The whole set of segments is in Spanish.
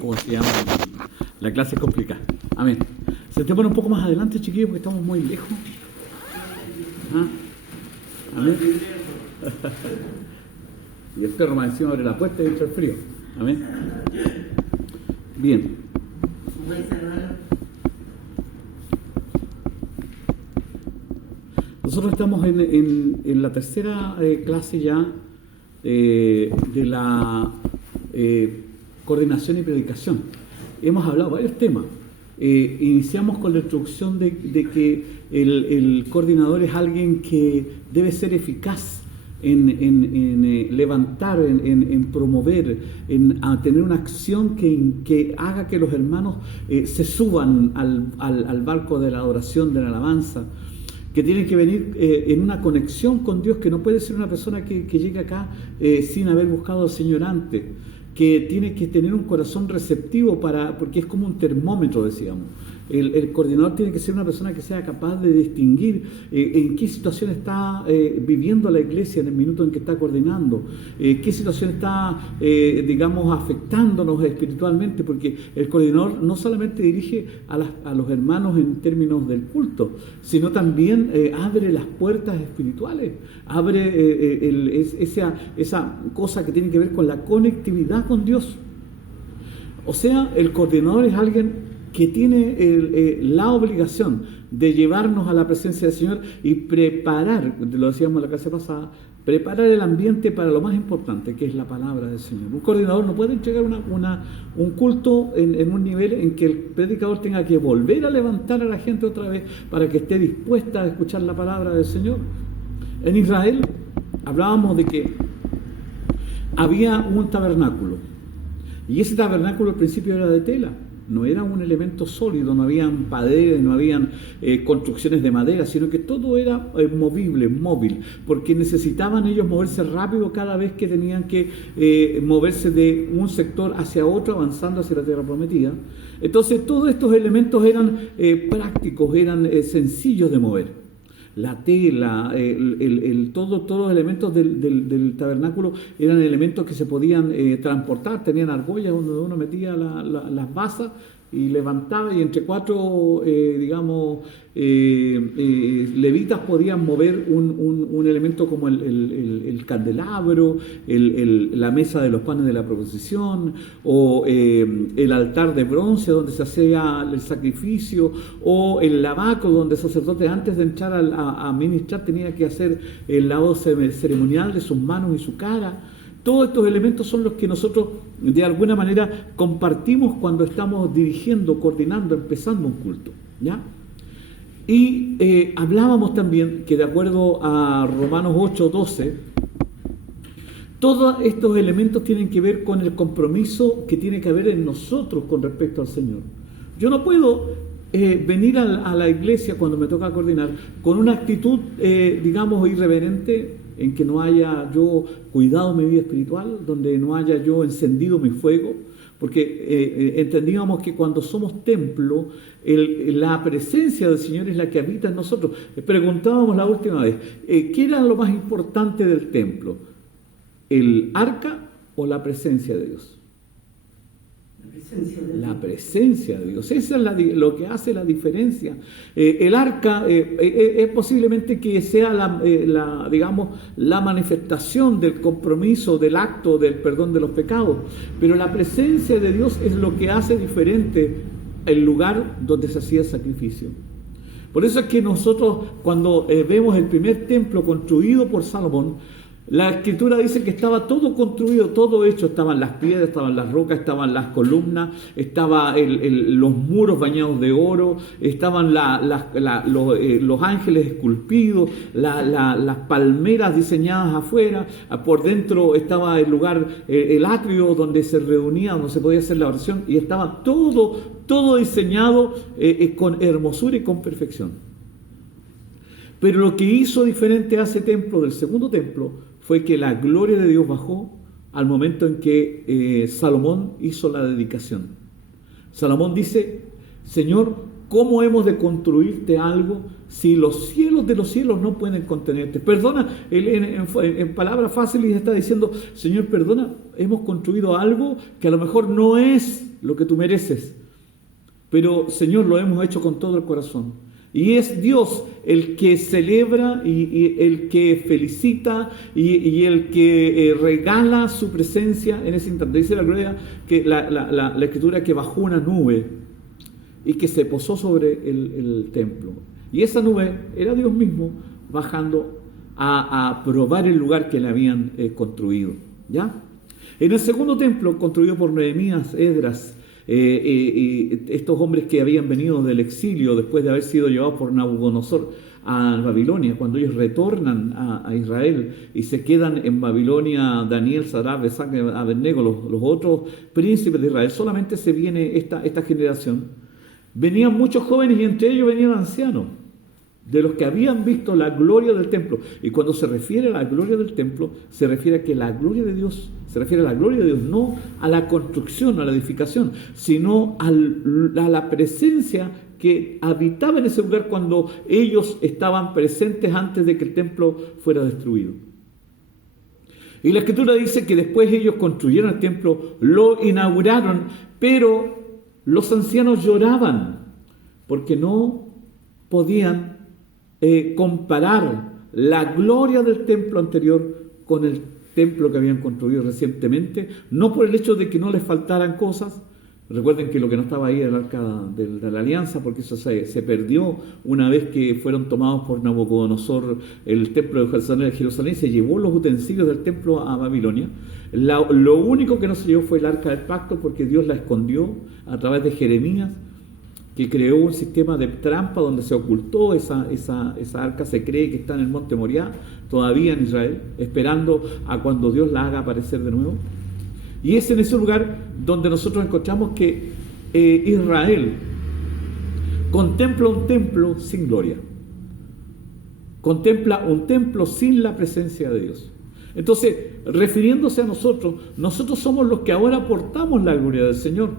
¿cómo se llama? La clase es complicada. Amén. Sentémonos un poco más adelante, chiquillos, porque estamos muy lejos. ¿Ah? Amén. Y el perro más encima abre la puerta y entra el frío. Amén. Bien. Nosotros estamos en la tercera clase ya de la coordinación y predicación. Hemos hablado varios temas. Iniciamos con la introducción de que el coordinador es alguien que debe ser eficaz en levantar, en promover, a tener una acción que haga que los hermanos se suban al barco de la adoración, de la alabanza, que tiene que venir en una conexión con Dios, que no puede ser una persona que llegue acá sin haber buscado al Señor antes, que tiene que tener un corazón receptivo porque es como un termómetro, decíamos. El coordinador tiene que ser una persona que sea capaz de distinguir en qué situación está viviendo la iglesia en el minuto en que está coordinando, qué situación está, digamos, afectándonos espiritualmente, porque el coordinador no solamente dirige a los hermanos en términos del culto, sino también abre las puertas espirituales, abre esa cosa que tiene que ver con la conectividad con Dios. O sea, el coordinador es alguien que tiene la obligación de llevarnos a la presencia del Señor y preparar, lo decíamos en la clase pasada, preparar el ambiente para lo más importante, que es la palabra del Señor. Un coordinador no puede entregar un culto en un nivel en que el predicador tenga que volver a levantar a la gente otra vez para que esté dispuesta a escuchar la palabra del Señor. En Israel hablábamos de que había un tabernáculo, y ese tabernáculo al principio era de tela. No era un elemento sólido, no habían paredes, no habían construcciones de madera, sino que todo era movible, móvil, porque necesitaban ellos moverse rápido cada vez que tenían que moverse de un sector hacia otro, avanzando hacia la tierra prometida. Entonces todos estos elementos eran prácticos, eran sencillos de mover. La tela, todos los elementos del tabernáculo eran elementos que se podían transportar, tenían argollas donde uno metía las basas y levantaba, y entre cuatro, levitas podían mover un elemento como el candelabro, la mesa de los panes de la proposición, o el altar de bronce donde se hacía el sacrificio, o el lavacro donde el sacerdote, antes de entrar a ministrar, tenía que hacer el lavado ceremonial de sus manos y su cara. Todos estos elementos son los que nosotros de alguna manera compartimos cuando estamos dirigiendo, coordinando, empezando un culto, ¿ya? Y hablábamos también que, de acuerdo a Romanos 8:12, todos estos elementos tienen que ver con el compromiso que tiene que haber en nosotros con respecto al Señor. Yo no puedo venir a la iglesia cuando me toca coordinar con una actitud, irreverente, en que no haya yo cuidado mi vida espiritual, donde no haya yo encendido mi fuego, porque entendíamos que cuando somos templo, la presencia del Señor es la que habita en nosotros. Preguntábamos la última vez, ¿qué era lo más importante del templo? ¿El arca o la presencia de Dios? La presencia de Dios. Esa es lo que hace la diferencia. El arca es posiblemente que sea la manifestación del compromiso, del acto del perdón de los pecados, pero la presencia de Dios es lo que hace diferente el lugar donde se hacía el sacrificio. Por eso es que nosotros, cuando vemos el primer templo construido por Salomón, la Escritura dice que estaba todo construido, todo hecho. Estaban las piedras, estaban las rocas, estaban las columnas, estaban los muros bañados de oro, estaban los ángeles esculpidos, las palmeras diseñadas afuera. Por dentro estaba el lugar, el atrio donde se reunía, donde se podía hacer la oración, y estaba todo diseñado con hermosura y con perfección. Pero lo que hizo diferente a ese templo del segundo templo fue que la gloria de Dios bajó al momento en que Salomón hizo la dedicación. Salomón dice: Señor, ¿cómo hemos de construirte algo si los cielos de los cielos no pueden contenerte? Perdona, en palabras fáciles está diciendo: Señor, perdona, hemos construido algo que a lo mejor no es lo que tú mereces, pero Señor, lo hemos hecho con todo el corazón. Y es Dios el que celebra y el que felicita y el que regala su presencia en ese instante. Dice la gloria que la Escritura que bajó una nube y que se posó sobre el templo. Y esa nube era Dios mismo bajando a probar el lugar que le habían construido. ¿Ya? En el segundo templo, construido por Nehemías, Esdras, estos hombres que habían venido del exilio después de haber sido llevados por Nabucodonosor a Babilonia, cuando ellos retornan a Israel y se quedan en Babilonia, Daniel, Sadrach, Mesach, Abednego, los otros príncipes de Israel, solamente se viene esta generación. Venían muchos jóvenes y entre ellos venían ancianos, de los que habían visto la gloria del templo. Y cuando se refiere a la gloria del templo, se refiere a que la gloria de Dios, se refiere a la gloria de Dios, no a la construcción, a la edificación, sino a la presencia que habitaba en ese lugar cuando ellos estaban presentes antes de que el templo fuera destruido. Y la Escritura dice que después ellos construyeron el templo, lo inauguraron, pero los ancianos lloraban porque no podían comparar la gloria del templo anterior con el templo que habían construido recientemente, no por el hecho de que no les faltaran cosas. Recuerden que lo que no estaba ahí era el arca de la alianza, porque eso se perdió una vez que fueron tomados por Nabucodonosor el templo de Jerusalén, se llevó los utensilios del templo a Babilonia. Lo único que no se llevó fue el arca del pacto, porque Dios la escondió a través de Jeremías, que creó un sistema de trampa donde se ocultó esa arca. Se cree que está en el monte Moriah, todavía en Israel, esperando a cuando Dios la haga aparecer de nuevo. Y es en ese lugar donde nosotros encontramos que Israel contempla un templo sin gloria, contempla un templo sin la presencia de Dios. Entonces, refiriéndose a nosotros somos los que ahora portamos la gloria del Señor.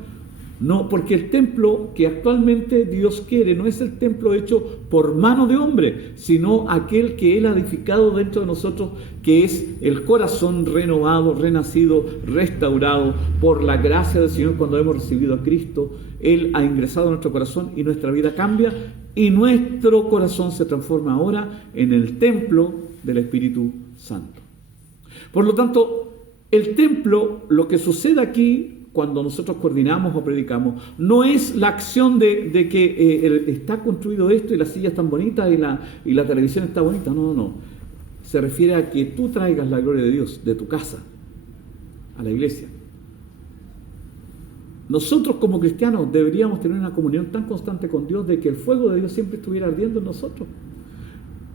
No, porque el templo que actualmente Dios quiere no es el templo hecho por mano de hombre, sino aquel que Él ha edificado dentro de nosotros, que es el corazón renovado, renacido, restaurado por la gracia del Señor. Cuando hemos recibido a Cristo, Él ha ingresado a nuestro corazón y nuestra vida cambia y nuestro corazón se transforma ahora en el templo del Espíritu Santo. Por lo tanto, el templo, lo que sucede aquí, cuando nosotros coordinamos o predicamos, no es la acción de que está construido esto y las sillas están bonitas y la televisión está bonita. No. Se refiere a que tú traigas la gloria de Dios de tu casa a la iglesia. Nosotros como cristianos deberíamos tener una comunión tan constante con Dios de que el fuego de Dios siempre estuviera ardiendo en nosotros.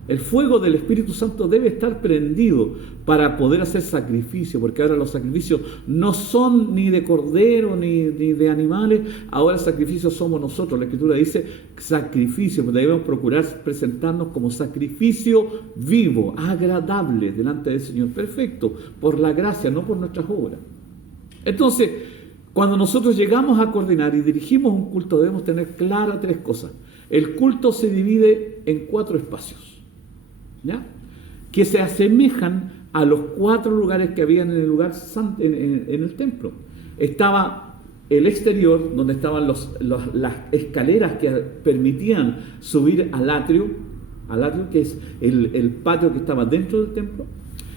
El fuego del Espíritu Santo debe estar prendido para poder hacer sacrificio, porque ahora los sacrificios no son ni de cordero ni de animales, ahora el sacrificio somos nosotros. La Escritura dice sacrificio, debemos procurar presentarnos como sacrificio vivo, agradable delante del Señor, perfecto, por la gracia, no por nuestras obras. Entonces, cuando nosotros llegamos a coordinar y dirigimos un culto, debemos tener claras tres cosas. El culto se divide en 4 espacios, ¿ya? Que se asemejan a los 4 lugares que habían en el lugar santo, en el templo. Estaba el exterior, donde estaban las escaleras que permitían subir al atrio, que es el patio que estaba dentro del templo.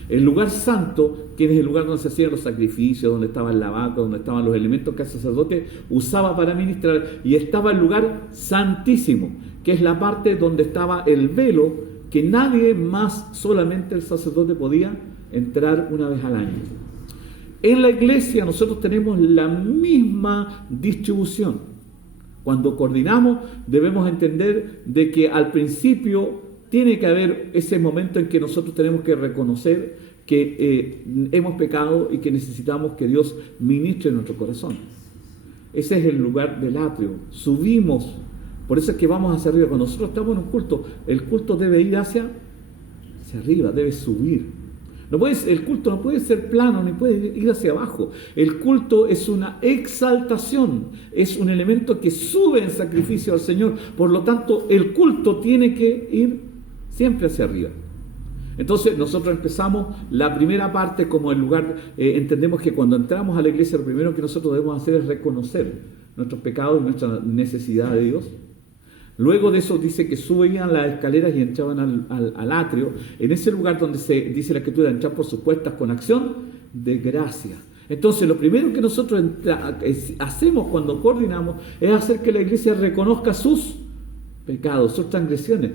El lugar santo, que es el lugar donde se hacían los sacrificios, donde estaba el lavacro, donde estaban los elementos que el sacerdote usaba para ministrar. Y estaba el lugar santísimo, que es la parte donde estaba el velo, que nadie más, solamente el sacerdote podía entrar una vez al año. En la iglesia nosotros tenemos la misma distribución. Cuando coordinamos debemos entender de que al principio tiene que haber ese momento en que nosotros tenemos que reconocer que hemos pecado y que necesitamos que Dios ministre en nuestro corazón. Ese es el lugar del atrio. Subimos. Por eso es que vamos hacia arriba. Cuando nosotros estamos en un culto, el culto debe ir hacia arriba, debe subir. El culto no puede ser plano, ni puede ir hacia abajo. El culto es una exaltación, es un elemento que sube en sacrificio al Señor. Por lo tanto, el culto tiene que ir siempre hacia arriba. Entonces nosotros empezamos la primera parte como el lugar, entendemos que cuando entramos a la iglesia lo primero que nosotros debemos hacer es reconocer nuestros pecados y nuestra necesidad de Dios. Luego de eso dice que subían las escaleras y entraban al atrio, en ese lugar donde se dice la Escritura, entrar por sus puertas con acción de gracia. Entonces lo primero que nosotros hacemos cuando coordinamos es hacer que la iglesia reconozca sus pecados, sus transgresiones,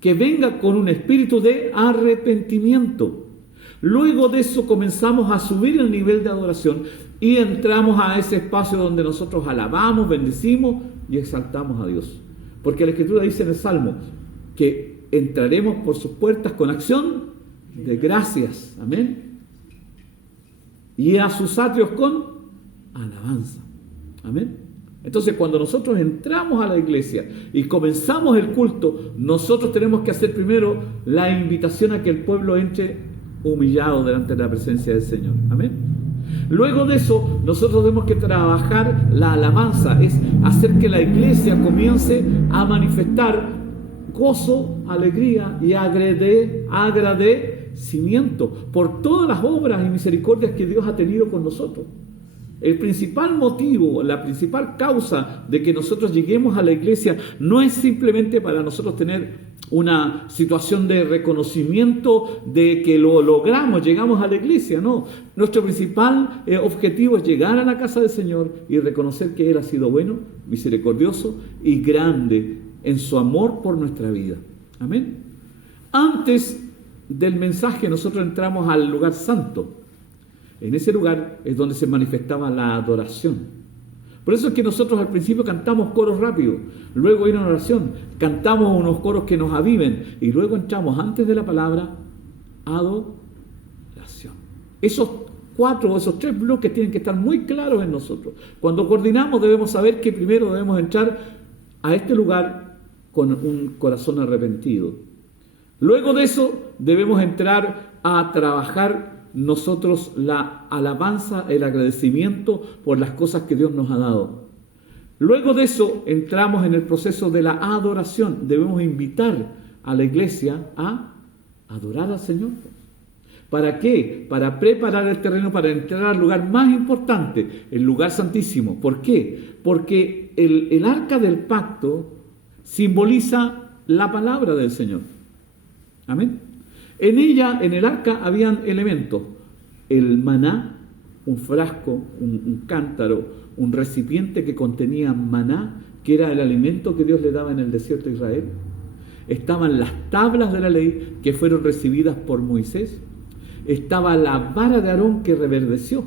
que venga con un espíritu de arrepentimiento. Luego de eso comenzamos a subir el nivel de adoración y entramos a ese espacio donde nosotros alabamos, bendecimos y exaltamos a Dios. Porque la Escritura dice en el Salmo que entraremos por sus puertas con acción de gracias. Amén. Y a sus atrios con alabanza. Amén. Entonces, cuando nosotros entramos a la iglesia y comenzamos el culto, nosotros tenemos que hacer primero la invitación a que el pueblo entre humillado delante de la presencia del Señor. Amén. Luego de eso, nosotros tenemos que trabajar la alabanza, es hacer que la iglesia comience a manifestar gozo, alegría y agradecimiento por todas las obras y misericordias que Dios ha tenido con nosotros. El principal motivo, la principal causa de que nosotros lleguemos a la iglesia no es simplemente para nosotros tener una situación de reconocimiento de que lo logramos, llegamos a la iglesia, no. Nuestro principal objetivo es llegar a la casa del Señor y reconocer que Él ha sido bueno, misericordioso y grande en su amor por nuestra vida. Amén. Antes del mensaje nosotros entramos al lugar santo. En ese lugar es donde se manifestaba la adoración. Por eso es que nosotros al principio cantamos coros rápidos, luego viene una oración, cantamos unos coros que nos aviven y luego entramos antes de la palabra adoración. Esos tres bloques tienen que estar muy claros en nosotros. Cuando coordinamos debemos saber que primero debemos entrar a este lugar con un corazón arrepentido. Luego de eso debemos entrar a trabajar nosotros la alabanza, el agradecimiento por las cosas que Dios nos ha dado. Luego de eso entramos en el proceso de la adoración. Debemos invitar a la iglesia a adorar al Señor. ¿Para qué? Para preparar el terreno para entrar al lugar más importante, el lugar santísimo. ¿Por qué? Porque el arca del pacto simboliza la palabra del Señor. Amén. En ella, en el arca, habían elementos: el maná, un frasco, un cántaro, un recipiente que contenía maná, que era el alimento que Dios le daba en el desierto de Israel. Estaban las tablas de la ley que fueron recibidas por Moisés. Estaba la vara de Aarón que reverdeció.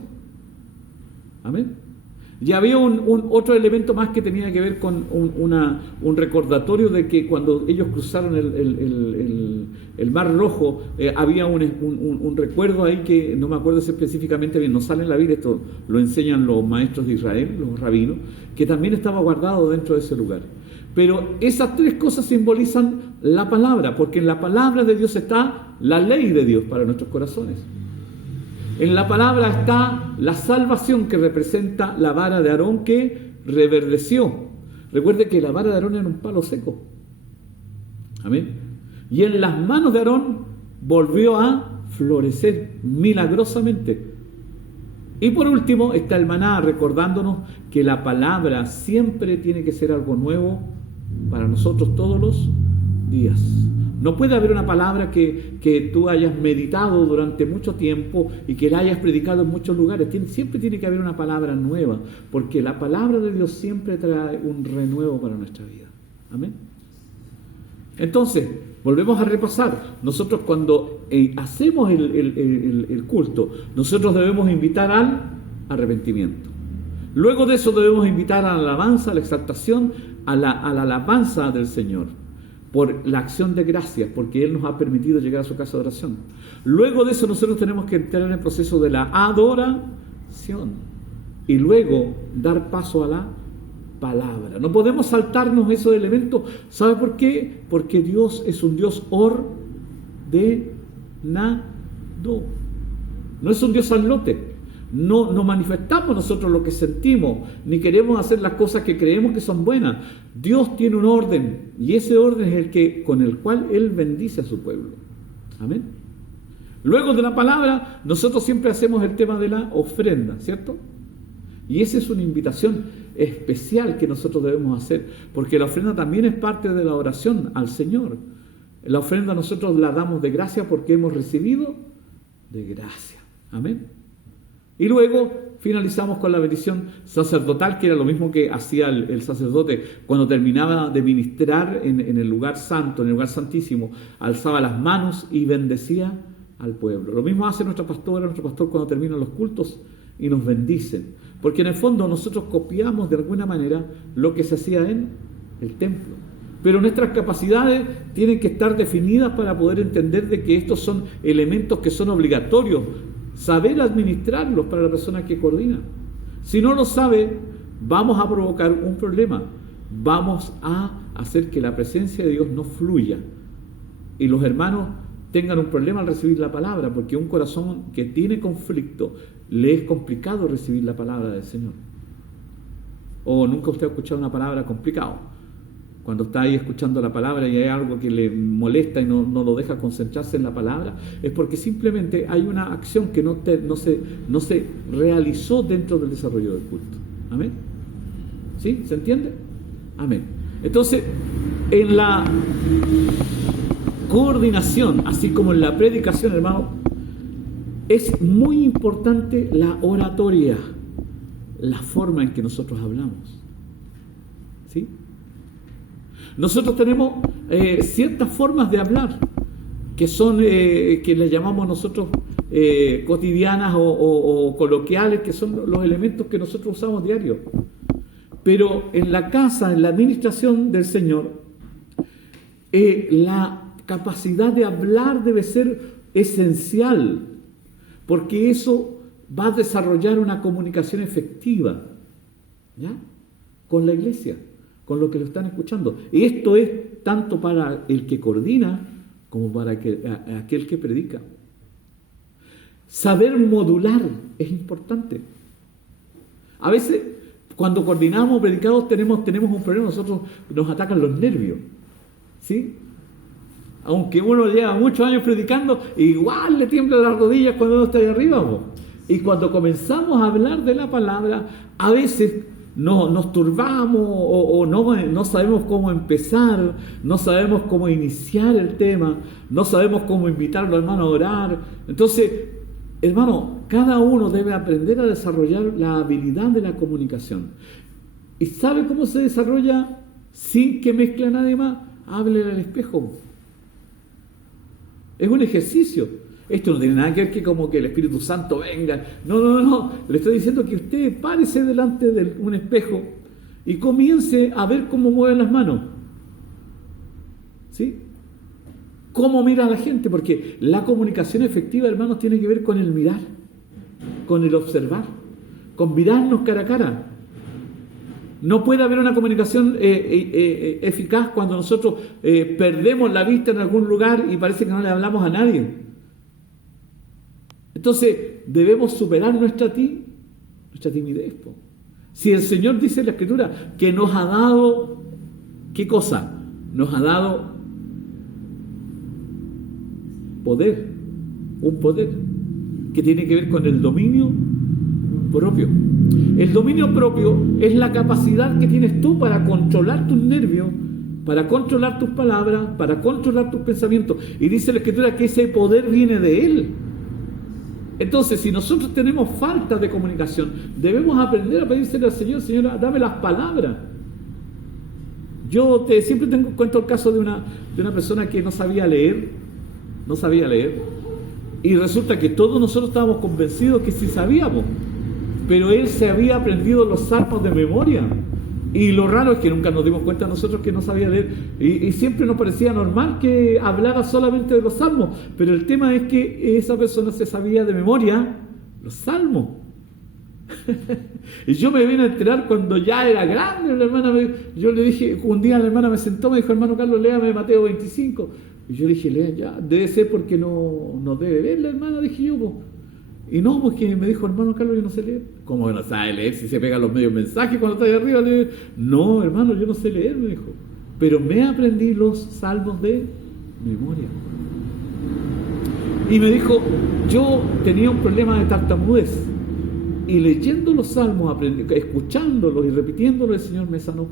Amén. Y había otro elemento más que tenía que ver con un recordatorio de que cuando ellos cruzaron el Mar Rojo, había un recuerdo ahí que no me acuerdo específicamente bien, no sale en la Biblia, esto lo enseñan los maestros de Israel, los rabinos, que también estaba guardado dentro de ese lugar. Pero esas tres cosas simbolizan la palabra, porque en la palabra de Dios está la ley de Dios para nuestros corazones. En la palabra está la salvación que representa la vara de Aarón que reverdeció. Recuerde que la vara de Aarón era un palo seco. Amén. Y en las manos de Aarón volvió a florecer milagrosamente. Y por último está el maná, recordándonos que la palabra siempre tiene que ser algo nuevo para nosotros todos los días. No puede haber una palabra que tú hayas meditado durante mucho tiempo y que la hayas predicado en muchos lugares. Siempre tiene que haber una palabra nueva, porque la palabra de Dios siempre trae un renuevo para nuestra vida. Amén. Entonces, volvemos a repasar. Nosotros cuando hacemos el culto, nosotros debemos invitar al arrepentimiento. Luego de eso debemos invitar a la alabanza, a la exaltación, a la alabanza del Señor, por la acción de gracias, porque Él nos ha permitido llegar a su casa de oración. Luego de eso nosotros tenemos que entrar en el proceso de la adoración y luego dar paso a la palabra. No podemos saltarnos esos elementos. ¿Sabe por qué? Porque Dios es un Dios ordenado. No es un Dios al lote. No manifestamos nosotros lo que sentimos, ni queremos hacer las cosas que creemos que son buenas. Dios tiene un orden, y ese orden es con el cual Él bendice a su pueblo. Amén. Luego de la palabra, nosotros siempre hacemos el tema de la ofrenda, ¿cierto? Y esa es una invitación especial que nosotros debemos hacer, porque la ofrenda también es parte de la oración al Señor. La ofrenda nosotros la damos de gracia porque hemos recibido de gracia. Amén. Y luego finalizamos con la bendición sacerdotal, que era lo mismo que hacía el sacerdote cuando terminaba de ministrar en el lugar santo, en el lugar santísimo. Alzaba las manos y bendecía al pueblo. Lo mismo hace nuestro pastor cuando terminan los cultos y nos bendicen. Porque en el fondo nosotros copiamos de alguna manera lo que se hacía en el templo. Pero nuestras capacidades tienen que estar definidas para poder entender de que estos son elementos que son obligatorios. Saber administrarlos para la persona que coordina. Si no lo sabe, vamos a provocar un problema. Vamos a hacer que la presencia de Dios no fluya. Y los hermanos tengan un problema al recibir la palabra, porque un corazón que tiene conflicto, le es complicado recibir la palabra del Señor. O nunca usted ha escuchado una palabra complicado. Cuando está ahí escuchando la palabra y hay algo que le molesta y no lo deja concentrarse en la palabra, es porque simplemente hay una acción que no se realizó dentro del desarrollo del culto. ¿Amén? ¿Sí? ¿Se entiende? Amén. Entonces, en la coordinación, así como en la predicación, hermano, es muy importante la oratoria, la forma en que nosotros hablamos. ¿Sí? Nosotros tenemos ciertas formas de hablar que son, que le llamamos nosotros cotidianas o coloquiales, que son los elementos que nosotros usamos diario. Pero en la casa, en la administración del Señor, la capacidad de hablar debe ser esencial, porque eso va a desarrollar una comunicación efectiva, ¿ya?, con la iglesia, con lo que lo están escuchando. Y esto es tanto para el que coordina como para aquel que predica. Saber modular es importante. A veces, cuando coordinamos, predicamos, tenemos un problema. Nosotros nos atacan los nervios, ¿sí? Aunque uno lleva muchos años predicando, igual le tiemblan las rodillas cuando uno está ahí arriba, ¿no? Y cuando comenzamos a hablar de la palabra, a veces nos turbamos o no sabemos cómo empezar, no sabemos cómo iniciar el tema, no sabemos cómo invitar a los hermanos a orar. Entonces, hermano, cada uno debe aprender a desarrollar la habilidad de la comunicación. ¿Y sabe cómo se desarrolla sin que mezcle a nadie más? Hable al espejo. Es un ejercicio. Esto no tiene nada que ver que como que el Espíritu Santo venga. No. Le estoy diciendo que usted párese delante de un espejo y comience a ver cómo mueven las manos. ¿Sí? Cómo mira a la gente, porque la comunicación efectiva, hermanos, tiene que ver con el mirar, con el observar, con mirarnos cara a cara. No puede haber una comunicación eficaz cuando nosotros perdemos la vista en algún lugar y parece que no le hablamos a nadie. Entonces, debemos superar nuestra timidez. Si el Señor dice en la Escritura que nos ha dado, ¿qué cosa? Nos ha dado poder, un poder que tiene que ver con el dominio propio. El dominio propio es la capacidad que tienes tú para controlar tus nervios, para controlar tus palabras, para controlar tus pensamientos. Y dice la Escritura que ese poder viene de Él. Entonces, si nosotros tenemos falta de comunicación, debemos aprender a pedírsele al Señor: Señora, dame las palabras. Yo siempre cuento el caso de una persona que no sabía leer, y resulta que todos nosotros estábamos convencidos que sí sabíamos, pero él se había aprendido los salmos de memoria. Y lo raro es que nunca nos dimos cuenta nosotros que no sabía leer, y siempre nos parecía normal que hablara solamente de los salmos, pero el tema es que esa persona se sabía de memoria los salmos. Y yo me vine a enterar cuando ya era grande. La hermana yo le dije, un día la hermana me sentó, me dijo: hermano Carlos, léame Mateo 25. Y yo le dije: lea ya, debe ser porque no debe leer la hermana, dije yo, po. Y no, pues que me dijo: hermano Carlos, yo no sé leer. ¿Cómo que no sabe leer? Si se pegan los medios mensajes cuando está ahí arriba. No, hermano, yo no sé leer, me dijo. Pero me aprendí los salmos de memoria. Y me dijo, yo tenía un problema de tartamudez. Y leyendo los salmos, escuchándolos y repitiéndolos, el Señor me sanó.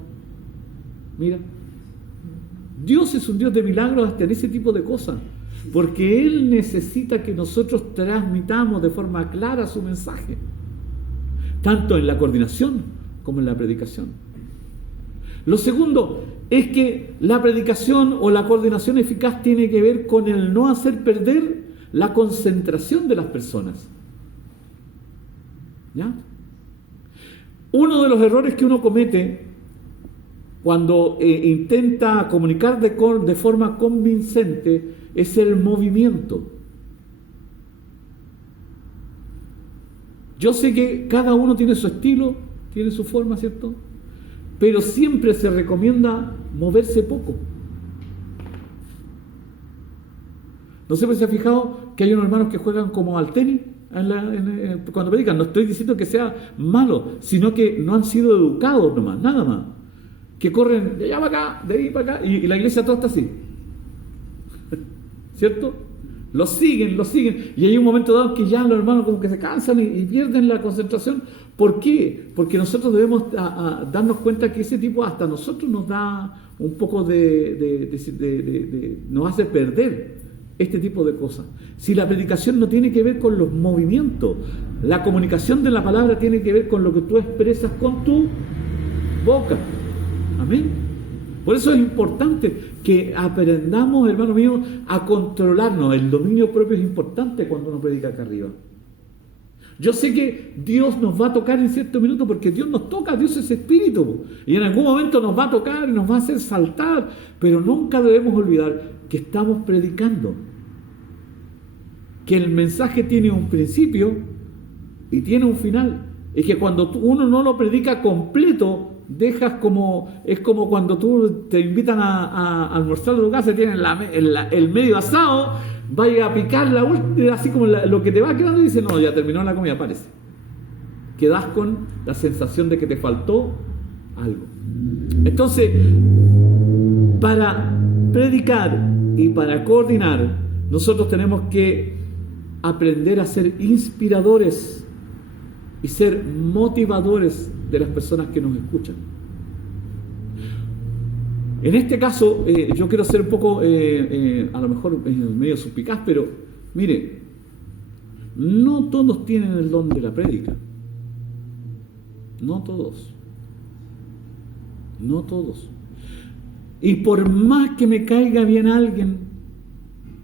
Mira, Dios es un Dios de milagros hasta en ese tipo de cosas. Porque Él necesita que nosotros transmitamos de forma clara su mensaje. Tanto en la coordinación como en la predicación. Lo segundo es que la predicación o la coordinación eficaz tiene que ver con el no hacer perder la concentración de las personas. ¿Ya? Uno de los errores que uno comete cuando intenta comunicar de forma convincente es el movimiento. Yo sé que cada uno tiene su estilo, tiene su forma, ¿cierto? Pero siempre se recomienda moverse poco. No sé si se ha fijado que hay unos hermanos que juegan como al tenis cuando predican. No estoy diciendo que sea malo, sino que no han sido educados nomás, nada más. Que corren de allá para acá, de ahí para acá, y la iglesia toda está así. ¿Cierto? Los siguen, y hay un momento dado que ya los hermanos como que se cansan y pierden la concentración. ¿Por qué? Porque nosotros debemos darnos cuenta que ese tipo hasta a nosotros nos da un poco nos hace perder este tipo de cosas. Si la predicación no tiene que ver con los movimientos, la comunicación de la palabra tiene que ver con lo que tú expresas con tu boca. Amén. Por eso es importante que aprendamos, hermano mío, a controlarnos. El dominio propio es importante cuando uno predica acá arriba. Yo sé que Dios nos va a tocar en cierto minuto porque Dios nos toca, Dios es espíritu. Y en algún momento nos va a tocar y nos va a hacer saltar. Pero nunca debemos olvidar que estamos predicando. Que el mensaje tiene un principio y tiene un final. Y que cuando uno no lo predica completo, es como cuando tú te invitan a almorzar en tu casa y tienen el medio asado, vaya a picar la última, así como lo que te va quedando y dices, no, ya terminó la comida, parece. Quedas con la sensación de que te faltó algo. Entonces, para predicar y para coordinar, nosotros tenemos que aprender a ser inspiradores y ser motivadores de las personas que nos escuchan. En este caso, yo quiero ser un poco, a lo mejor medio suspicaz, pero mire, no todos tienen el don de la prédica. No todos. No todos. Y por más que me caiga bien alguien,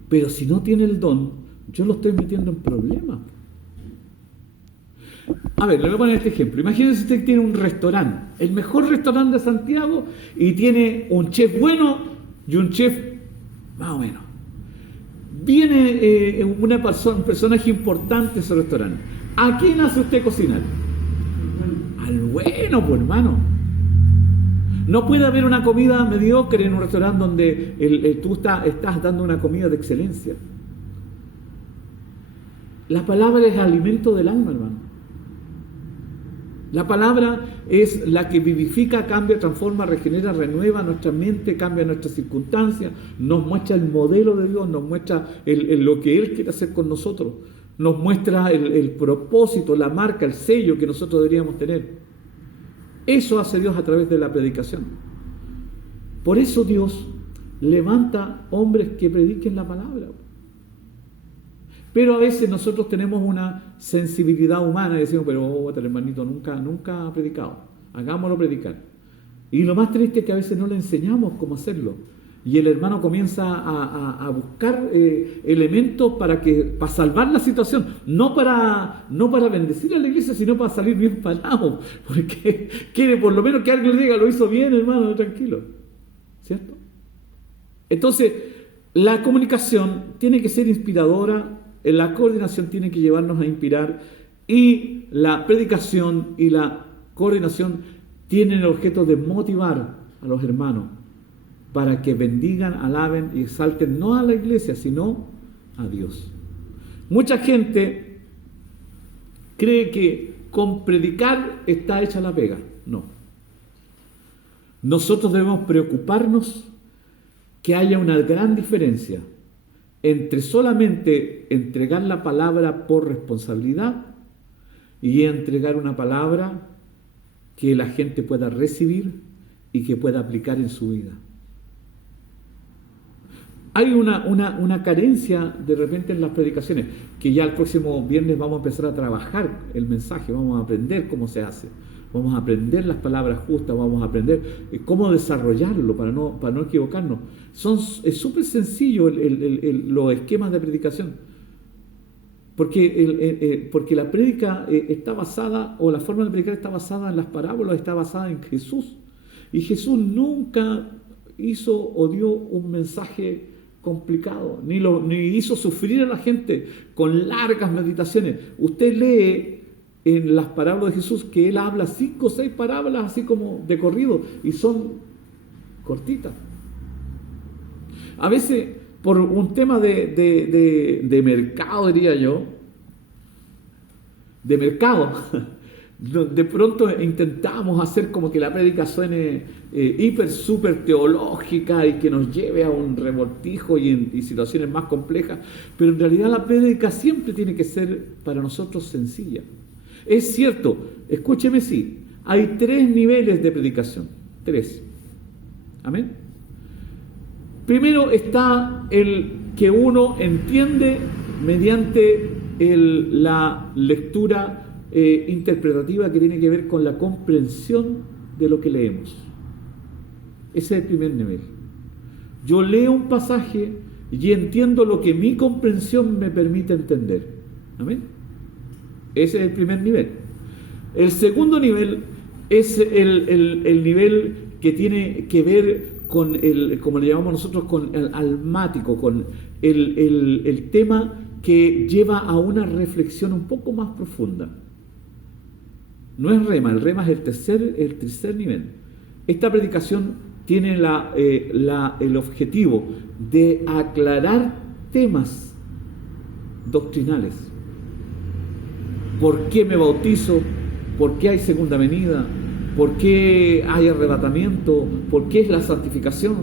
pero si no tiene el don, yo lo estoy metiendo en problemas. A ver, le voy a poner este ejemplo. Imagínense usted que tiene un restaurante, el mejor restaurante de Santiago, y tiene un chef bueno y un chef más o menos. Viene un personaje importante de ese restaurante. ¿A quién hace usted cocinar? Al bueno, pues hermano. No puede haber una comida mediocre en un restaurante donde tú estás dando una comida de excelencia. La palabra es alimento del alma, hermano. La palabra es la que vivifica, cambia, transforma, regenera, renueva nuestra mente, cambia nuestras circunstancias, nos muestra el modelo de Dios, nos muestra lo que Él quiere hacer con nosotros, nos muestra el propósito, la marca, el sello que nosotros deberíamos tener. Eso hace Dios a través de la predicación. Por eso Dios levanta hombres que prediquen la palabra. Pero a veces nosotros tenemos una sensibilidad humana y decimos, pero el hermanito nunca ha predicado, hagámoslo predicar. Y lo más triste es que a veces no le enseñamos cómo hacerlo. Y el hermano comienza a buscar elementos para salvar la situación, no para bendecir a la iglesia, sino para salir bien parado, porque quiere por lo menos que alguien le diga, lo hizo bien, hermano, tranquilo. ¿Cierto? Entonces, la comunicación tiene que ser inspiradora. La coordinación tiene que llevarnos a inspirar y la predicación y la coordinación tienen el objeto de motivar a los hermanos para que bendigan, alaben y exalten no a la iglesia, sino a Dios. Mucha gente cree que con predicar está hecha la pega. No. Nosotros debemos preocuparnos que haya una gran diferencia entre solamente entregar la palabra por responsabilidad y entregar una palabra que la gente pueda recibir y que pueda aplicar en su vida. Hay una carencia de repente en las predicaciones, que ya el próximo viernes vamos a empezar a trabajar el mensaje, vamos a aprender cómo se hace, vamos a aprender las palabras justas, vamos a aprender cómo desarrollarlo para no equivocarnos. Es súper sencillo los esquemas de predicación, porque la prédica está basada, o la forma de predicar está basada en las parábolas, está basada en Jesús. Y Jesús nunca hizo o dio un mensaje complicado, ni hizo sufrir a la gente con largas meditaciones. Usted lee en las parábolas de Jesús que Él habla 5 o 6 parábolas así como de corrido, y son cortitas. A veces, por un tema de mercado, diría yo, de mercado, de pronto intentamos hacer como que la prédica suene hiper, súper teológica y que nos lleve a un revoltijo y situaciones más complejas, pero en realidad la prédica siempre tiene que ser para nosotros sencilla. Es cierto, escúcheme, sí, hay 3 niveles de predicación, 3. Amén. Primero está el que uno entiende mediante la lectura interpretativa, que tiene que ver con la comprensión de lo que leemos. Ese es el primer nivel. Yo leo un pasaje y entiendo lo que mi comprensión me permite entender. Amén. Ese es el primer nivel. El segundo nivel es el nivel que tiene que ver con como le llamamos nosotros, con el almático, con el tema que lleva a una reflexión un poco más profunda. No es rema, el rema es el tercer nivel. Esta predicación tiene el objetivo de aclarar temas doctrinales. ¿Por qué me bautizo? ¿Por qué hay segunda venida? ¿Por qué hay arrebatamiento? ¿Por qué es la santificación?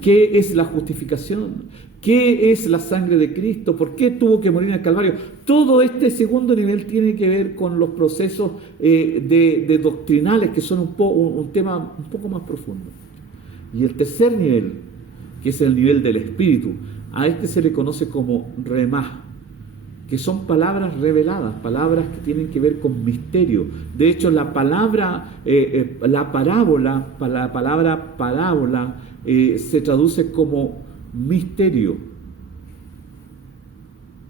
¿Qué es la justificación? ¿Qué es la sangre de Cristo? ¿Por qué tuvo que morir en el Calvario? Todo este segundo nivel tiene que ver con los procesos de doctrinales, que son un tema un poco más profundo. Y el tercer nivel, que es el nivel del Espíritu, a este se le conoce como remá, que son palabras reveladas, palabras que tienen que ver con misterio. De hecho, la palabra parábola se traduce como misterio.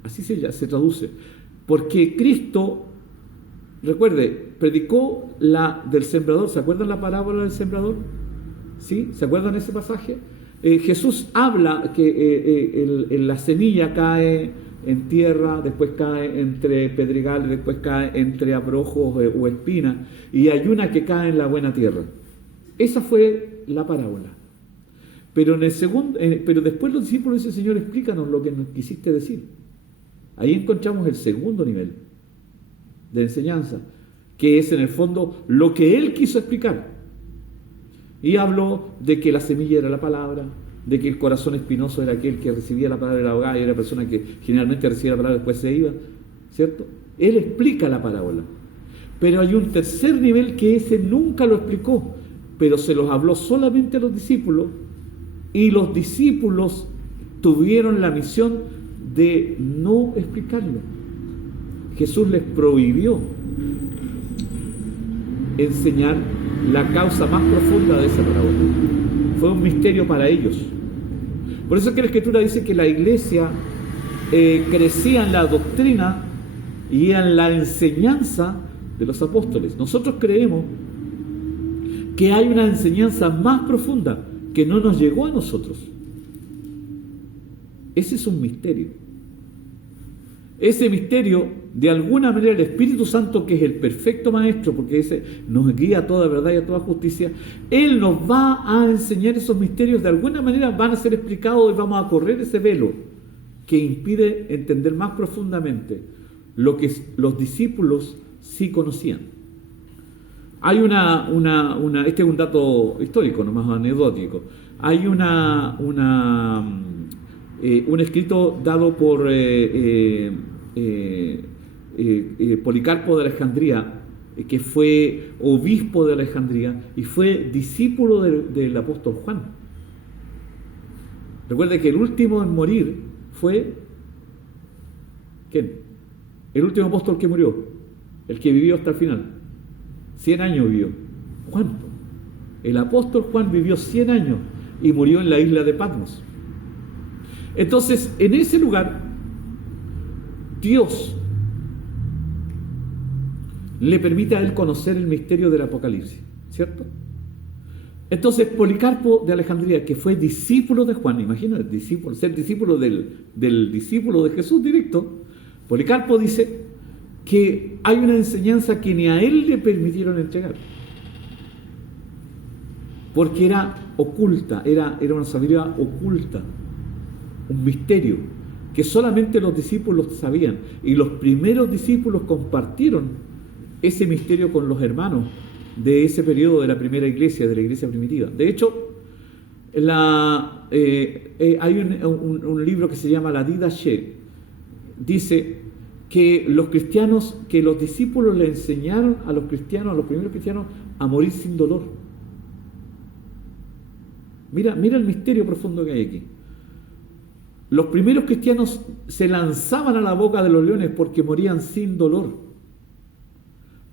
Así se traduce. Porque Cristo, recuerde, predicó la del sembrador. ¿Se acuerdan la parábola del sembrador? ¿Sí? ¿Se acuerdan ese pasaje? Jesús habla que la semilla cae en tierra, después cae entre pedregales, después cae entre abrojos o espinas, y hay una que cae en la buena tierra. Esa fue la parábola. Pero después los discípulos dicen: Señor, explícanos lo que nos quisiste decir. Ahí encontramos el segundo nivel de enseñanza, que es en el fondo lo que Él quiso explicar. Y habló de que la semilla era la palabra, de que el corazón espinoso era aquel que recibía la palabra de la abogada y era la persona que generalmente recibía la palabra y después se iba, ¿cierto? Él explica la parábola. Pero hay un tercer nivel que ese nunca lo explicó, pero se los habló solamente a los discípulos, y los discípulos tuvieron la misión de no explicarlo. Jesús les prohibió enseñar la causa más profunda de esa parábola. Fue un misterio para ellos. Por eso es que la Escritura dice que la iglesia crecía en la doctrina y en la enseñanza de los apóstoles. Nosotros creemos que hay una enseñanza más profunda que no nos llegó a nosotros. Ese es un misterio. Ese misterio, de alguna manera, el Espíritu Santo, que es el perfecto maestro, porque ese nos guía a toda verdad y a toda justicia, Él nos va a enseñar esos misterios. De alguna manera van a ser explicados y vamos a correr ese velo que impide entender más profundamente lo que los discípulos sí conocían. Hay este es un dato histórico, no más anecdótico. Hay un escrito dado por Policarpo de Alejandría, que fue obispo de Alejandría y fue discípulo del apóstol Juan. Recuerde que el último en morir fue ¿quién? El último apóstol que murió, el que vivió hasta el final. 100 años vivió. Juan. El apóstol Juan vivió 100 años y murió en la isla de Patmos. Entonces, en ese lugar, Dios le permite a él conocer el misterio del Apocalipsis, ¿cierto? Entonces, Policarpo de Alejandría, que fue discípulo de Juan, imagínate, ser discípulo del discípulo de Jesús directo, Policarpo dice que hay una enseñanza que ni a él le permitieron entregar, porque era oculta, era una sabiduría oculta, un misterio que solamente los discípulos sabían, y los primeros discípulos compartieron ese misterio con los hermanos de ese periodo de la primera iglesia, de la iglesia primitiva. De hecho, hay un libro que se llama La Didache, dice que los cristianos, que los discípulos le enseñaron a los cristianos, a los primeros cristianos, a morir sin dolor. Mira el misterio profundo que hay aquí. Los primeros cristianos se lanzaban a la boca de los leones porque morían sin dolor,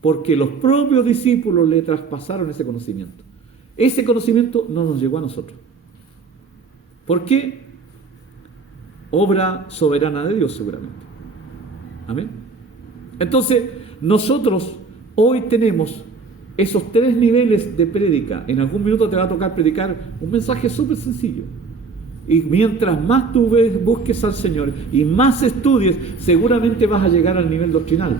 porque los propios discípulos le traspasaron ese conocimiento. Ese conocimiento no nos llegó a nosotros. ¿Por qué? Obra soberana de Dios, seguramente. Amén. Entonces, nosotros hoy tenemos esos 3 niveles de prédica. En algún minuto te va a tocar predicar un mensaje súper sencillo. Y mientras más tú busques al Señor y más estudies, seguramente vas a llegar al nivel doctrinal.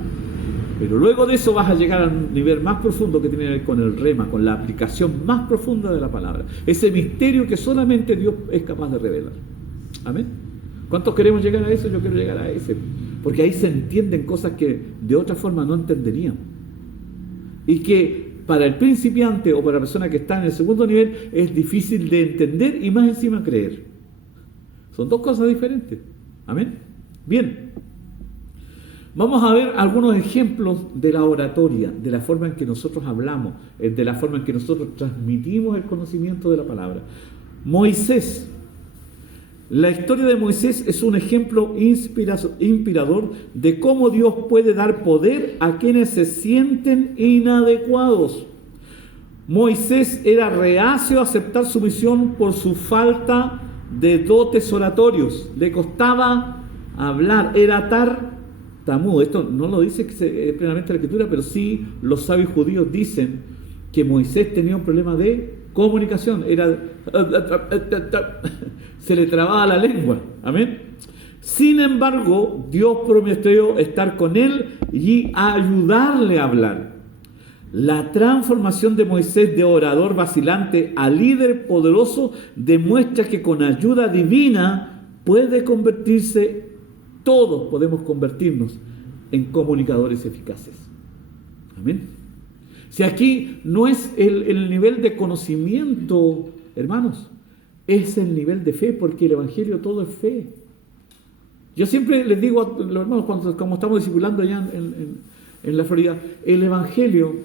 Pero luego de eso vas a llegar al nivel más profundo que tiene que ver con el rema, con la aplicación más profunda de la palabra. Ese misterio que solamente Dios es capaz de revelar. Amén. ¿Cuántos queremos llegar a eso? Yo quiero llegar a ese. Porque ahí se entienden cosas que de otra forma no entenderían. Y que para el principiante o para la persona que está en el segundo nivel es difícil de entender y más encima creer. Son 2 cosas diferentes. Amén. Bien. Vamos a ver algunos ejemplos de la oratoria, de la forma en que nosotros hablamos, de la forma en que nosotros transmitimos el conocimiento de la palabra. Moisés. La historia de Moisés es un ejemplo inspirador de cómo Dios puede dar poder a quienes se sienten inadecuados. Moisés era reacio a aceptar su misión por su falta de dotes oratorios. Le costaba hablar, era tartamudo. Esto no lo dice plenamente la Escritura, pero sí los sabios judíos dicen que Moisés tenía un problema de comunicación. Se le trababa la lengua. Amén. Sin embargo, Dios prometió estar con él y ayudarle a hablar. La transformación de Moisés de orador vacilante a líder poderoso demuestra que con ayuda divina puede convertirse, todos podemos convertirnos en comunicadores eficaces. Amén. Si aquí no es el nivel de conocimiento, hermanos, es el nivel de fe, porque el Evangelio todo es fe. Yo siempre les digo a los hermanos, como estamos discipulando allá en la Florida, el Evangelio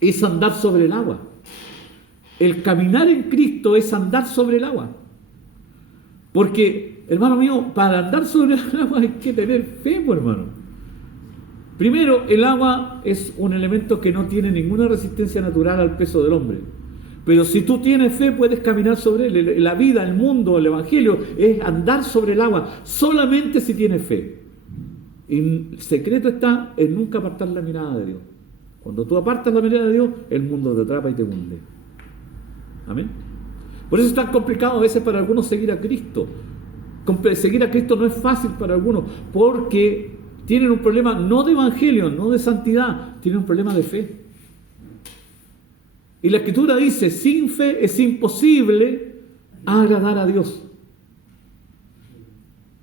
es andar sobre el agua. El caminar en Cristo es andar sobre el agua. Porque, hermano mío, para andar sobre el agua hay que tener fe, pues, hermano. Primero, el agua es un elemento que no tiene ninguna resistencia natural al peso del hombre. Pero si tú tienes fe, puedes caminar sobre él. La vida, el mundo, el Evangelio es andar sobre el agua, solamente si tienes fe. Y el secreto está en nunca apartar la mirada de Dios. Cuando tú apartas la mirada de Dios, el mundo te atrapa y te hunde. Amén. Por eso es tan complicado a veces para algunos seguir a Cristo. Seguir a Cristo no es fácil para algunos, porque tienen un problema no de evangelio, no de santidad, tienen un problema de fe. Y la Escritura dice, sin fe es imposible agradar a Dios.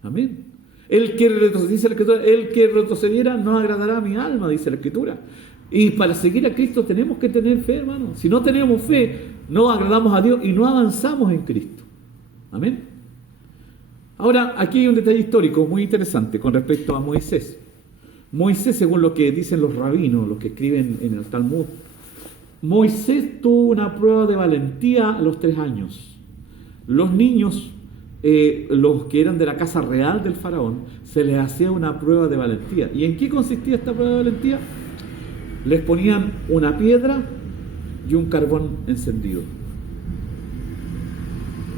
Amén. Dice la Escritura, el que retrocediera no agradará a mi alma, dice la Escritura. Y para seguir a Cristo tenemos que tener fe, hermano. Si no tenemos fe, no agradamos a Dios y no avanzamos en Cristo. Amén. Ahora, aquí hay un detalle histórico muy interesante con respecto a Moisés. Moisés, según lo que dicen los rabinos, los que escriben en el Talmud, Moisés tuvo una prueba de valentía a los 3 años. Los niños, los que eran de la casa real del faraón, se les hacía una prueba de valentía. ¿Y en qué consistía esta prueba de valentía? Les ponían una piedra y un carbón encendido.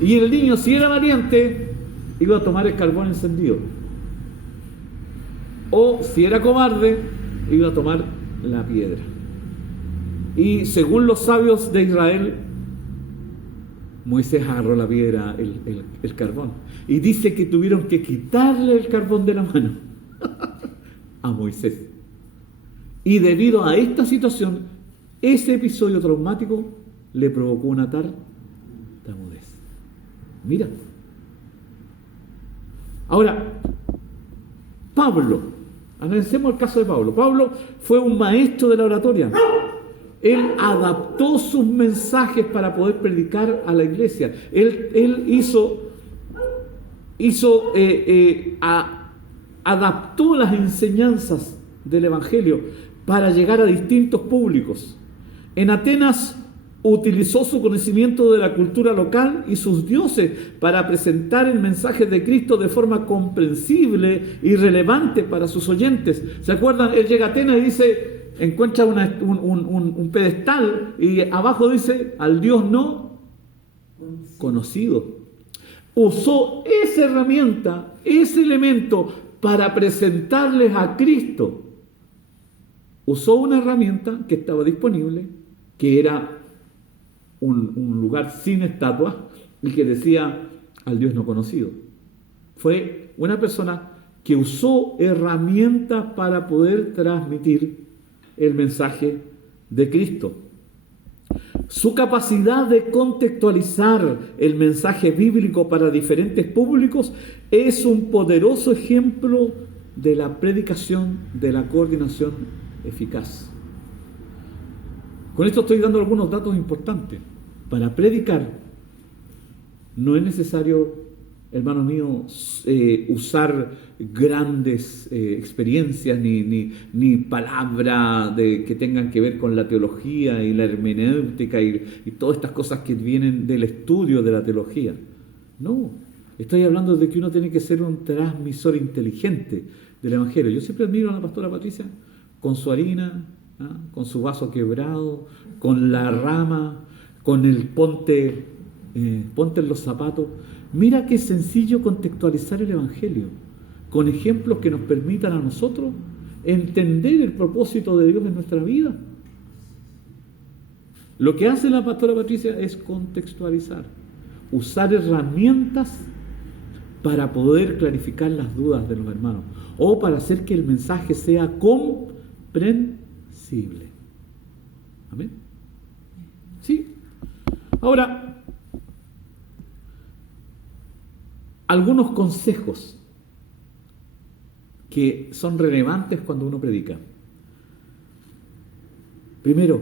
Y el niño, si era valiente, iba a tomar el carbón encendido. O si era cobarde, iba a tomar la piedra. Y según los sabios de Israel, Moisés agarró la piedra, el carbón. Y dice que tuvieron que quitarle el carbón de la mano a Moisés. Y debido a esta situación, ese episodio traumático le provocó una tartamudez. Mira. Ahora, Pablo, analicemos el caso de Pablo. Pablo fue un maestro de la oratoria. Él adaptó sus mensajes para poder predicar a la iglesia. Él adaptó las enseñanzas del Evangelio para llegar a distintos públicos. En Atenas utilizó su conocimiento de la cultura local y sus dioses para presentar el mensaje de Cristo de forma comprensible y relevante para sus oyentes. ¿Se acuerdan? Él llega a Atenas y dice, encuentra un pedestal y abajo dice, al Dios no conocido. Usó esa herramienta, ese elemento para presentarles a Cristo. Usó una herramienta que estaba disponible, que era un lugar sin estatuas y que decía al Dios no conocido. Fue una persona que usó herramientas para poder transmitir el mensaje de Cristo. Su capacidad de contextualizar el mensaje bíblico para diferentes públicos es un poderoso ejemplo de la predicación, de la coordinación eficaz. Con esto estoy dando algunos datos importantes. Para predicar no es necesario, hermano mío, usar grandes experiencias ni palabras que tengan que ver con la teología y la hermenéutica y todas estas cosas que vienen del estudio de la teología. No, estoy hablando de que uno tiene que ser un transmisor inteligente del Evangelio. Yo siempre admiro a la pastora Patricia con su harina, con su vaso quebrado, con la rama, con el ponte en los zapatos. Mira qué sencillo contextualizar el Evangelio, con ejemplos que nos permitan a nosotros entender el propósito de Dios en nuestra vida. Lo que hace la pastora Patricia es contextualizar, usar herramientas para poder clarificar las dudas de los hermanos o para hacer que el mensaje sea comprensible. ¿Amén? ¿Sí? Ahora, algunos consejos que son relevantes cuando uno predica. Primero,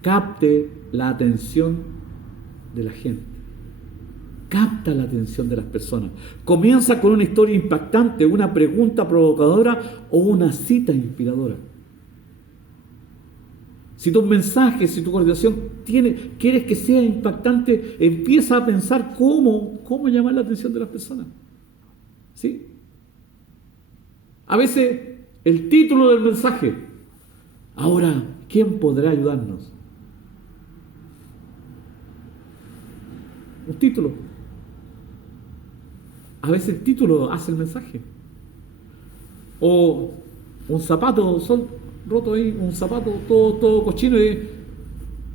capte la atención de la gente. Capta la atención de las personas. Comienza con una historia impactante, una pregunta provocadora o una cita inspiradora. Si tus mensajes, si tu coordinación quieres que sea impactante, empieza a pensar cómo llamar la atención de las personas. ¿Sí? A veces el título del mensaje. Ahora, ¿quién podrá ayudarnos? Un título. A veces el título hace el mensaje. O un zapato roto ahí, un zapato todo cochino.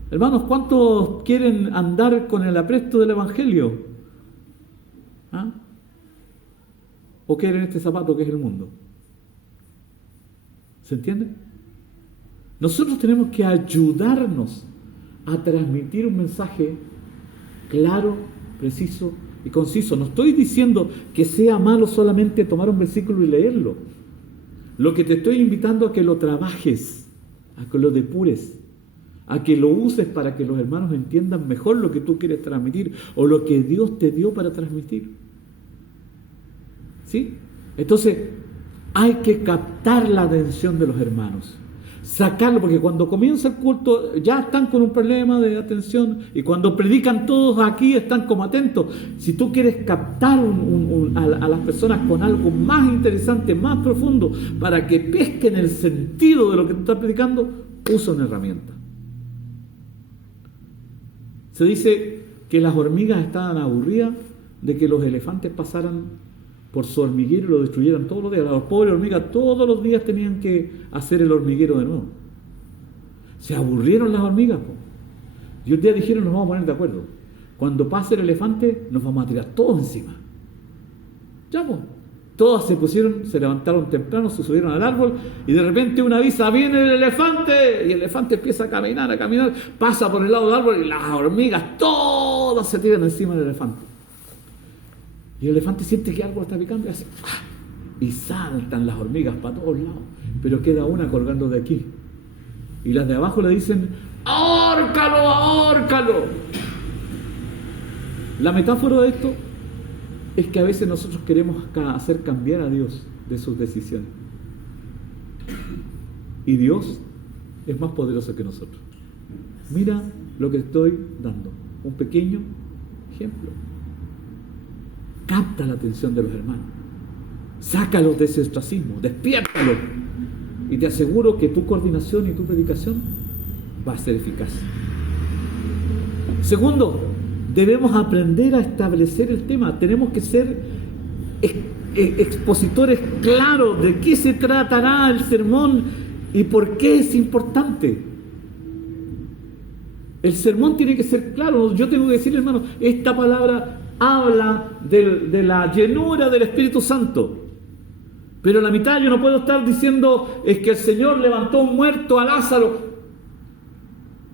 Hermanos, ¿cuántos quieren andar con el apresto del Evangelio? ¿Ah? ¿O quieren este zapato que es el mundo? ¿Se entiende? Nosotros tenemos que ayudarnos a transmitir un mensaje claro, preciso y conciso. No estoy diciendo que sea malo solamente tomar un versículo y leerlo. Lo que te estoy invitando a que lo trabajes, a que lo depures, a que lo uses para que los hermanos entiendan mejor lo que tú quieres transmitir o lo que Dios te dio para transmitir. ¿Sí? Entonces, hay que captar la atención de los hermanos. Sacarlo, porque cuando comienza el culto ya están con un problema de atención, y cuando predican todos aquí están como atentos. Si tú quieres captar a las personas con algo más interesante, más profundo, para que pesquen el sentido de lo que tú estás predicando, usa una herramienta. Se dice que las hormigas estaban aburridas de que los elefantes pasaran por su hormiguero y lo destruyeran todos los días. Las pobres hormigas todos los días tenían que hacer el hormiguero de nuevo. Se aburrieron las hormigas, po. Y un día dijeron, nos vamos a poner de acuerdo. Cuando pase el elefante, nos vamos a tirar todos encima. Ya, pues. Todas se levantaron temprano, se subieron al árbol, y de repente una avisa, ¡viene el elefante! Y el elefante empieza a caminar, pasa por el lado del árbol, y las hormigas todas se tiran encima del elefante. Y el elefante siente que algo lo está picando y hace ¡ah! Y saltan las hormigas para todos lados, pero queda una colgando de aquí. Y las de abajo le dicen, ¡ahórcalo, ahórcalo! La metáfora de esto es que a veces nosotros queremos hacer cambiar a Dios de sus decisiones. Y Dios es más poderoso que nosotros. Mira lo que estoy dando, un pequeño ejemplo. Capta la atención de los hermanos. Sácalos de ese ostracismo, despiértalos. Y te aseguro que tu coordinación y tu predicación va a ser eficaz. Segundo, debemos aprender a establecer el tema. Tenemos que ser expositores claros de qué se tratará el sermón y por qué es importante. El sermón tiene que ser claro. Yo tengo que decirle, hermano, esta palabra habla de la llenura del Espíritu Santo. Pero en la mitad yo no puedo estar diciendo es que el Señor levantó un muerto, a Lázaro.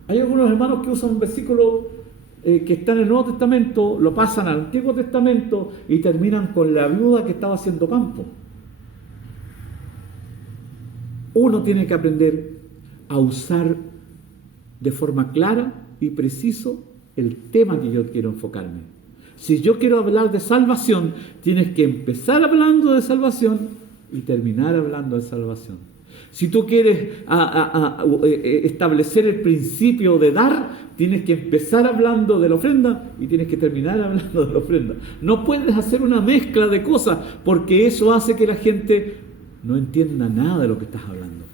Hay algunos hermanos que usan un versículo que está en el Nuevo Testamento, lo pasan al Antiguo Testamento y terminan con la viuda que estaba haciendo campo. Uno tiene que aprender a usar de forma clara y preciso el tema que yo quiero enfocarme. Si yo quiero hablar de salvación, tienes que empezar hablando de salvación y terminar hablando de salvación. Si tú quieres establecer el principio de dar, tienes que empezar hablando de la ofrenda y tienes que terminar hablando de la ofrenda. No puedes hacer una mezcla de cosas, porque eso hace que la gente no entienda nada de lo que estás hablando.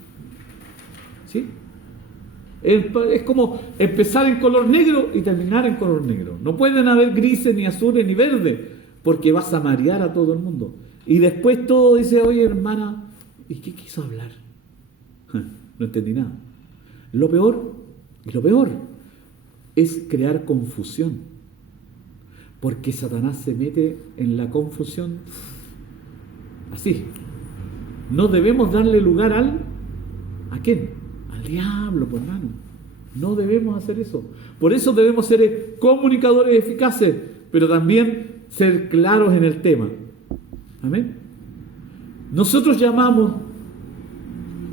¿Sí? Es como empezar en color negro y terminar en color negro. No pueden haber grises, ni azules, ni verdes, porque vas a marear a todo el mundo. Y después todo dice, oye hermana, ¿y qué quiso hablar? No entendí nada. Lo peor es crear confusión, porque Satanás se mete en la confusión así. No debemos darle lugar ¿a quién? Al diablo, por hermano. No debemos hacer eso. Por eso debemos ser comunicadores eficaces, pero también ser claros en el tema. Amén. Nosotros llamamos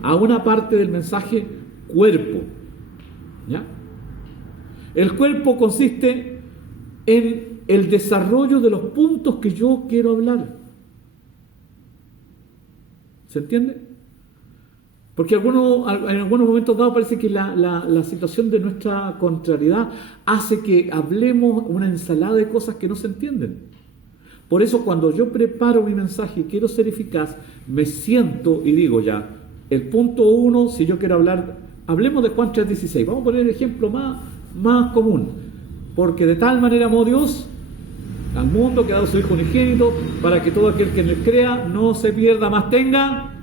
a una parte del mensaje cuerpo. ¿Ya? El cuerpo consiste en el desarrollo de los puntos que yo quiero hablar. ¿Se entiende? Porque en algunos momentos dados parece que la situación de nuestra contrariedad hace que hablemos una ensalada de cosas que no se entienden. Por eso cuando yo preparo mi mensaje y quiero ser eficaz, me siento y digo ya, el punto 1, si yo quiero hablar, hablemos de Juan 3:16. Vamos a poner el ejemplo más común. Porque de tal manera amó Dios al mundo que ha dado su Hijo unigénito, para que todo aquel que en él crea no se pierda, más tenga.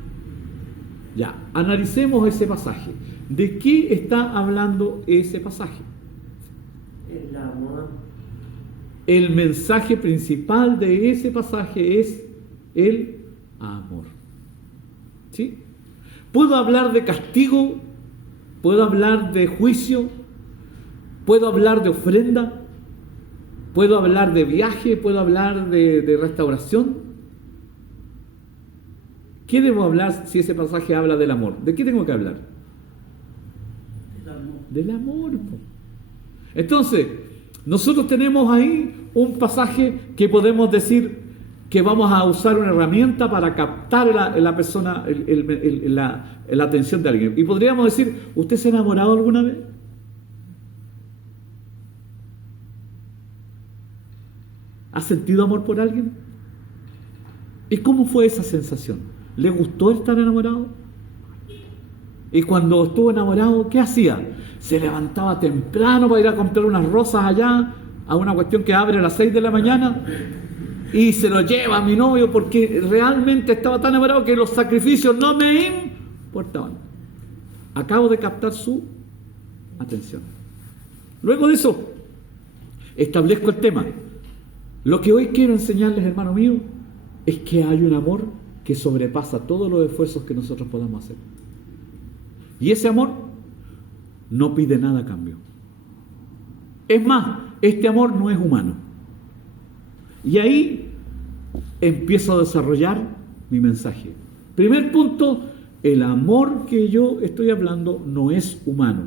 Ya, analicemos ese pasaje. ¿De qué está hablando ese pasaje? El amor. El mensaje principal de ese pasaje es el amor. ¿Sí? Puedo hablar de castigo, puedo hablar de juicio, puedo hablar de ofrenda, puedo hablar de viaje, puedo hablar de restauración. ¿Qué debo hablar si ese pasaje habla del amor? ¿De qué tengo que hablar? Del amor. Entonces, nosotros tenemos ahí un pasaje que podemos decir, que vamos a usar una herramienta para captar la persona, la atención de alguien. Y podríamos decir, ¿usted se ha enamorado alguna vez? ¿Ha sentido amor por alguien? ¿Y cómo fue esa sensación? ¿Le gustó estar enamorado? Y cuando estuvo enamorado, ¿qué hacía? Se levantaba temprano para ir a comprar unas rosas allá, a una cuestión que abre a las 6 de la mañana, y se lo lleva a mi novio porque realmente estaba tan enamorado que los sacrificios no me importaban. Acabo de captar su atención. Luego de eso, establezco el tema. Lo que hoy quiero enseñarles, hermano mío, es que hay un amor que sobrepasa todos los esfuerzos que nosotros podamos hacer. Y ese amor no pide nada a cambio. Es más, este amor no es humano. Y ahí empiezo a desarrollar mi mensaje. Primer punto, el amor que yo estoy hablando no es humano.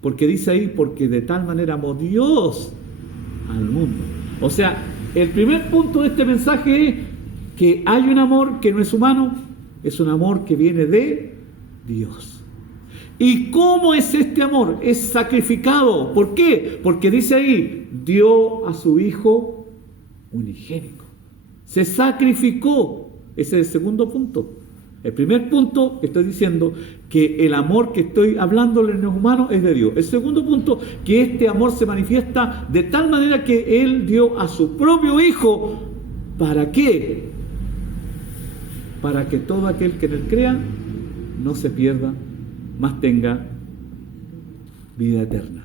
Porque dice ahí, porque de tal manera amó Dios al mundo. O sea, el primer punto de este mensaje es que hay un amor que no es humano, es un amor que viene de Dios. ¿Y cómo es este amor? Es sacrificado. ¿Por qué? Porque dice ahí, dio a su Hijo unigénito. Se sacrificó. Ese es el segundo punto. El primer punto, estoy diciendo que el amor que estoy hablándole no es humano, es de Dios. El segundo punto, que este amor se manifiesta de tal manera que Él dio a su propio Hijo. ¿Para qué? Para que todo aquel que en Él crea no se pierda, mas tenga vida eterna.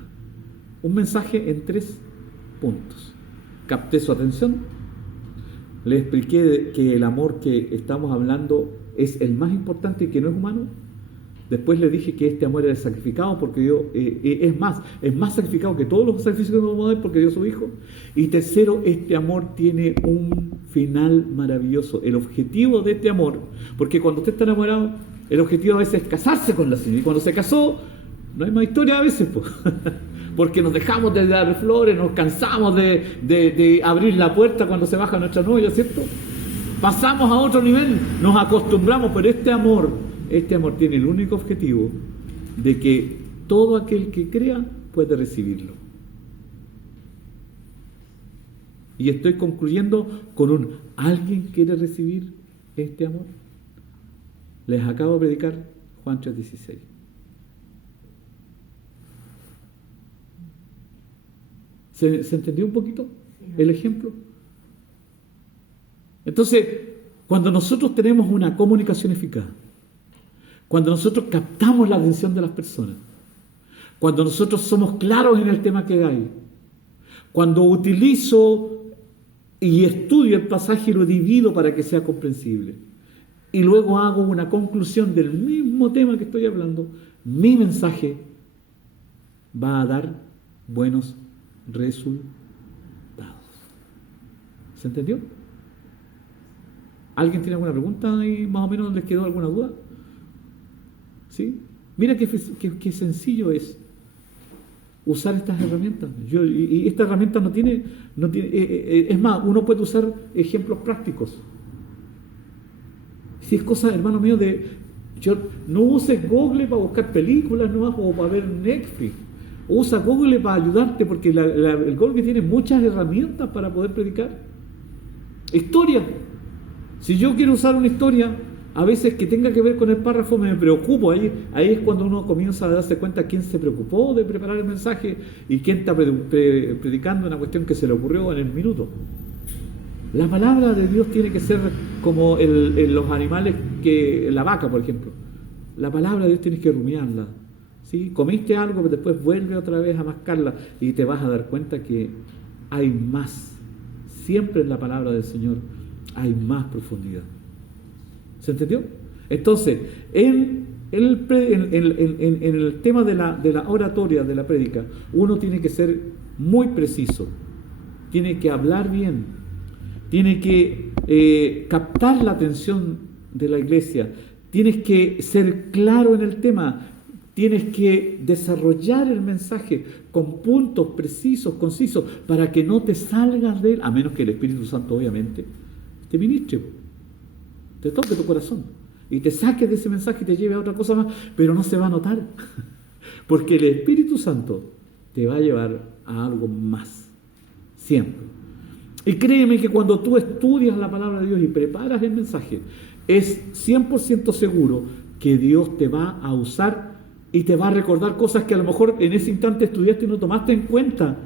Un mensaje en 3 puntos. Capté su atención. Le expliqué que el amor que estamos hablando es el más importante y que no es humano. Después le dije que este amor era sacrificado porque Dios, es más sacrificado que todos los sacrificios que podemos dar porque Dios es su Hijo. Y tercero, este amor tiene un final maravilloso. El objetivo de este amor, porque cuando usted está enamorado, el objetivo a veces es casarse con la señora. Y cuando se casó, no hay más historia a veces, pues. Porque nos dejamos de dar flores, nos cansamos de abrir la puerta cuando se baja nuestra novia, ¿cierto? Pasamos a otro nivel, nos acostumbramos, pero este amor tiene el único objetivo de que todo aquel que crea puede recibirlo. Y estoy concluyendo con ¿alguien quiere recibir este amor? Les acabo de predicar Juan 3:16. ¿Se entendió un poquito el ejemplo? Entonces, cuando nosotros tenemos una comunicación eficaz, cuando nosotros captamos la atención de las personas, cuando nosotros somos claros en el tema que hay, cuando utilizo y estudio el pasaje y lo divido para que sea comprensible, y luego hago una conclusión del mismo tema que estoy hablando, mi mensaje va a dar buenos resultados. ¿Se entendió? ¿Alguien tiene alguna pregunta y más o menos les quedó alguna duda? ¿Sí? Mira qué sencillo es usar estas herramientas. Y esta herramienta no tiene es más, uno puede usar ejemplos prácticos. Si es cosa, hermano mío, no uses Google para buscar películas nomás o para ver Netflix. Usa Google para ayudarte porque el Google tiene muchas herramientas para poder predicar. Historia. Si yo quiero usar una historia, a veces que tenga que ver con el párrafo me preocupo. Ahí es cuando uno comienza a darse cuenta quién se preocupó de preparar el mensaje y quién está predicando una cuestión que se le ocurrió en el minuto. La palabra de Dios tiene que ser como los animales, la vaca, por ejemplo. La palabra de Dios tienes que rumiarla. ¿Sí? Comiste algo, pero después vuelve otra vez a mascarla y te vas a dar cuenta que hay más. Siempre en la palabra del Señor hay más profundidad. ¿Se entendió? Entonces, en el tema de la oratoria, de la prédica, uno tiene que ser muy preciso, tiene que hablar bien, tiene que captar la atención de la iglesia, tienes que ser claro en el tema, tienes que desarrollar el mensaje con puntos precisos, concisos, para que no te salgas de él, a menos que el Espíritu Santo obviamente te ministre, te toque tu corazón y te saque de ese mensaje y te lleve a otra cosa más, pero no se va a notar, porque el Espíritu Santo te va a llevar a algo más, siempre. Y créeme que cuando tú estudias la palabra de Dios y preparas el mensaje, es 100% seguro que Dios te va a usar y te va a recordar cosas que a lo mejor en ese instante estudiaste y no tomaste en cuenta.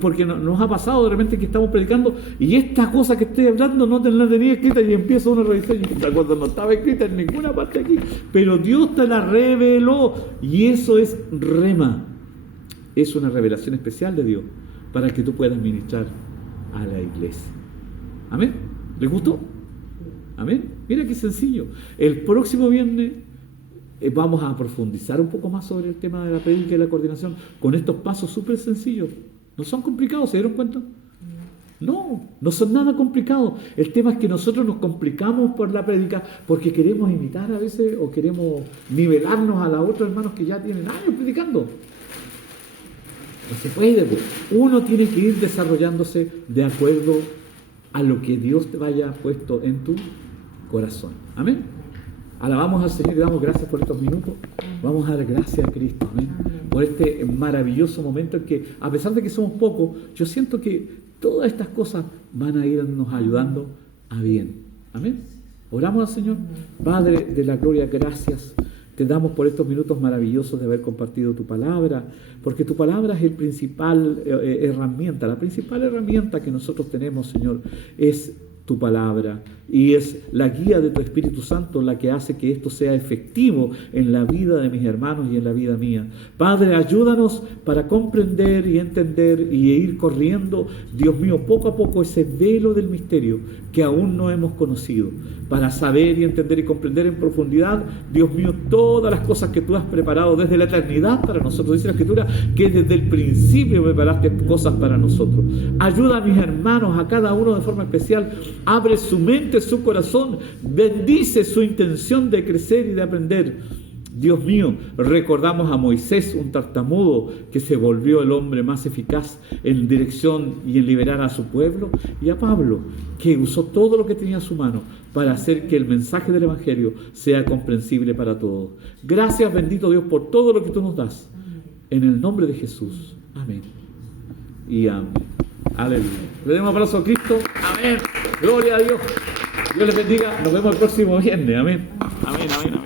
Porque nos ha pasado de repente que estamos predicando y esta cosa que estoy hablando no te la tenía escrita y empieza uno a revisar y esta cosa no estaba escrita en ninguna parte aquí, pero Dios te la reveló y eso es rema, es una revelación especial de Dios para que tú puedas ministrar a la iglesia. ¿Amén? ¿Les gustó? ¿Amén? Mira qué sencillo. El próximo viernes vamos a profundizar un poco más sobre el tema de la predica y la coordinación con estos pasos súper sencillos. No son complicados, ¿se dieron cuenta? No son nada complicados. El tema es que nosotros nos complicamos por la prédica porque queremos imitar a veces o queremos nivelarnos a los otros hermanos que ya tienen años predicando. No se puede, pues. Uno tiene que ir desarrollándose de acuerdo a lo que Dios te vaya puesto en tu corazón. Amén. Alabamos al Señor y damos gracias por estos minutos. Vamos a dar gracias a Cristo, amén, por este maravilloso momento en que, a pesar de que somos pocos, yo siento que todas estas cosas van a irnos ayudando a bien. Amén. Oramos al Señor. Padre de la gloria, gracias. Te damos por estos minutos maravillosos de haber compartido tu palabra, porque tu palabra es el principal herramienta, la principal herramienta que nosotros tenemos, Señor, es tu palabra, y es la guía de tu Espíritu Santo la que hace que esto sea efectivo en la vida de mis hermanos y en la vida mía. Padre, ayúdanos para comprender y entender y ir corriendo, Dios mío, poco a poco ese velo del misterio que aún no hemos conocido, para saber y entender y comprender en profundidad, Dios mío, todas las cosas que tú has preparado desde la eternidad para nosotros. Dice la Escritura que desde el principio preparaste cosas para nosotros. Ayuda a mis hermanos, a cada uno de forma especial. Abre su mente, su corazón, bendice su intención de crecer y de aprender. Dios mío, recordamos a Moisés, un tartamudo que se volvió el hombre más eficaz en dirección y en liberar a su pueblo, y a Pablo, que usó todo lo que tenía a su mano para hacer que el mensaje del Evangelio sea comprensible para todos. Gracias, bendito Dios, por todo lo que tú nos das. En el nombre de Jesús. Amén. Y amén. Aleluya. Le demos un aplauso a Cristo. Amén. Gloria a Dios. Dios les bendiga. Nos vemos el próximo viernes. Amén. Amén, amén, amén.